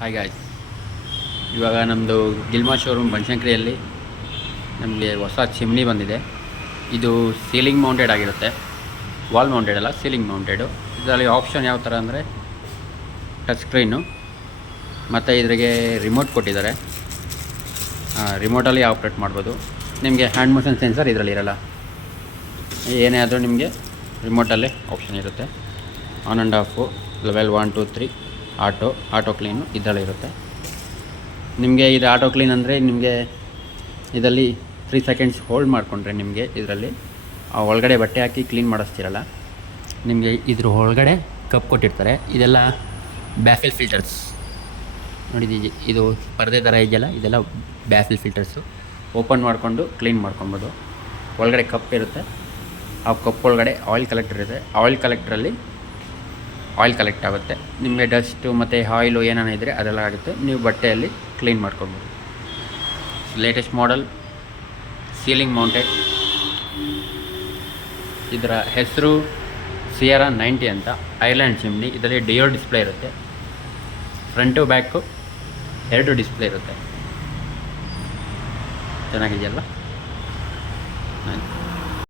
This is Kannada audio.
ಹಾಯ್ ಗಾಯ್ಸ್, ಇವಾಗ ನಮ್ಮದು ಗಿಲ್ಮಾ ಶೋರೂಮ್ ಬನಶಂಕರಿಯಲ್ಲಿ ನಮಗೆ ಹೊಸ ಚಿಮ್ನಿ ಬಂದಿದೆ. ಇದು ಸೀಲಿಂಗ್ ಮೌಂಟೆಡ್ ಆಗಿರುತ್ತೆ, ವಾಲ್ ಮೌಂಟೆಡ್ ಅಲ್ಲ, ಸೀಲಿಂಗ್ ಮೌಂಟೆಡು. ಇದರಲ್ಲಿ ಆಪ್ಷನ್ ಯಾವ ಥರ ಅಂದರೆ ಟಚ್ ಸ್ಕ್ರೀನು ಮತ್ತು ಇದ್ರಿಗೆ ರಿಮೋಟ್ ಕೊಟ್ಟಿದ್ದಾರೆ. ರಿಮೋಟಲ್ಲಿ ಆಪ್ರೇಟ್ ಮಾಡ್ಬೋದು. ನಿಮಗೆ ಹ್ಯಾಂಡ್ ಮೋಷನ್ ಸೆನ್ಸರ್ ಇದರಲ್ಲಿ ಇರಲ್ಲ. ಏನೇ ಆದರೂ ನಿಮಗೆ ರಿಮೋಟಲ್ಲೇ ಆಪ್ಷನ್ ಇರುತ್ತೆ. On and off, level 1 2 3 auto clean ಇದರಲ್ಲಿ ಇರುತ್ತೆ. ನಿಮಗೆ ಇದು ಆಟೋ ಕ್ಲೀನ್ ಅಂದರೆ ನಿಮಗೆ ಇದರಲ್ಲಿ 3 ಸೆಕೆಂಡ್ಸ್ ಹೋಲ್ಡ್ ಮಾಡಿಕೊಂಡ್ರೆ ನಿಮಗೆ ಇದರಲ್ಲಿ ಒಳಗಡೆ ಬಟ್ಟೆ ಹಾಕಿ ಕ್ಲೀನ್ ಮಾಡಿಸ್ತಿರಲ್ಲ, ನಿಮಗೆ ಇದ್ರ ಒಳಗಡೆ ಕಪ್ ಕೊಟ್ಟಿರ್ತಾರೆ. ಇದೆಲ್ಲ ಬ್ಯಾಫಿಲ್ ಫಿಲ್ಟರ್ಸ್ ನೋಡಿದ್ದೀವಿ. ಇದು ಪರದೆ ಥರ ಇದೆಯಲ್ಲ, ಇದೆಲ್ಲ ಬ್ಯಾಫಿಲ್ ಫಿಲ್ಟರ್ಸು. ಓಪನ್ ಮಾಡಿಕೊಂಡು ಕ್ಲೀನ್ ಮಾಡ್ಕೊಬೋದು. ಒಳಗಡೆ ಕಪ್ ಇರುತ್ತೆ, ಆ ಕಪ್ ಒಳಗಡೆ ಆಯಿಲ್ ಕಲೆಕ್ಟರ್ ಇರುತ್ತೆ. ಆಯಿಲ್ ಕಲೆಕ್ಟ್ರಲ್ಲಿ ಆಯಿಲ್ ಕಲೆಕ್ಟ್ ಆಗುತ್ತೆ. ನಿಮಗೆ ಡಸ್ಟು ಮತ್ತು ಆಯಿಲು ಏನಾನ ಇದ್ದರೆ ಅದೆಲ್ಲ ಆಗುತ್ತೆ. ನೀವು ಬಟ್ಟೆಯಲ್ಲಿ ಕ್ಲೀನ್ ಮಾಡ್ಕೊಬೋದು. Latest model ceiling mounted. ಇದರ ಹೆಸರು ಸಿಯರಾ 90 ಅಂತ. Island chimney. ಇದರಲ್ಲಿ ಡಿಯೋ ಡಿಸ್ಪ್ಲೇ ಇರುತ್ತೆ. ಫ್ರಂಟು ಬ್ಯಾಕು 2 ಡಿಸ್ಪ್ಲೇ ಇರುತ್ತೆ. ಚೆನ್ನಾಗಿದೆಯಲ್ಲ.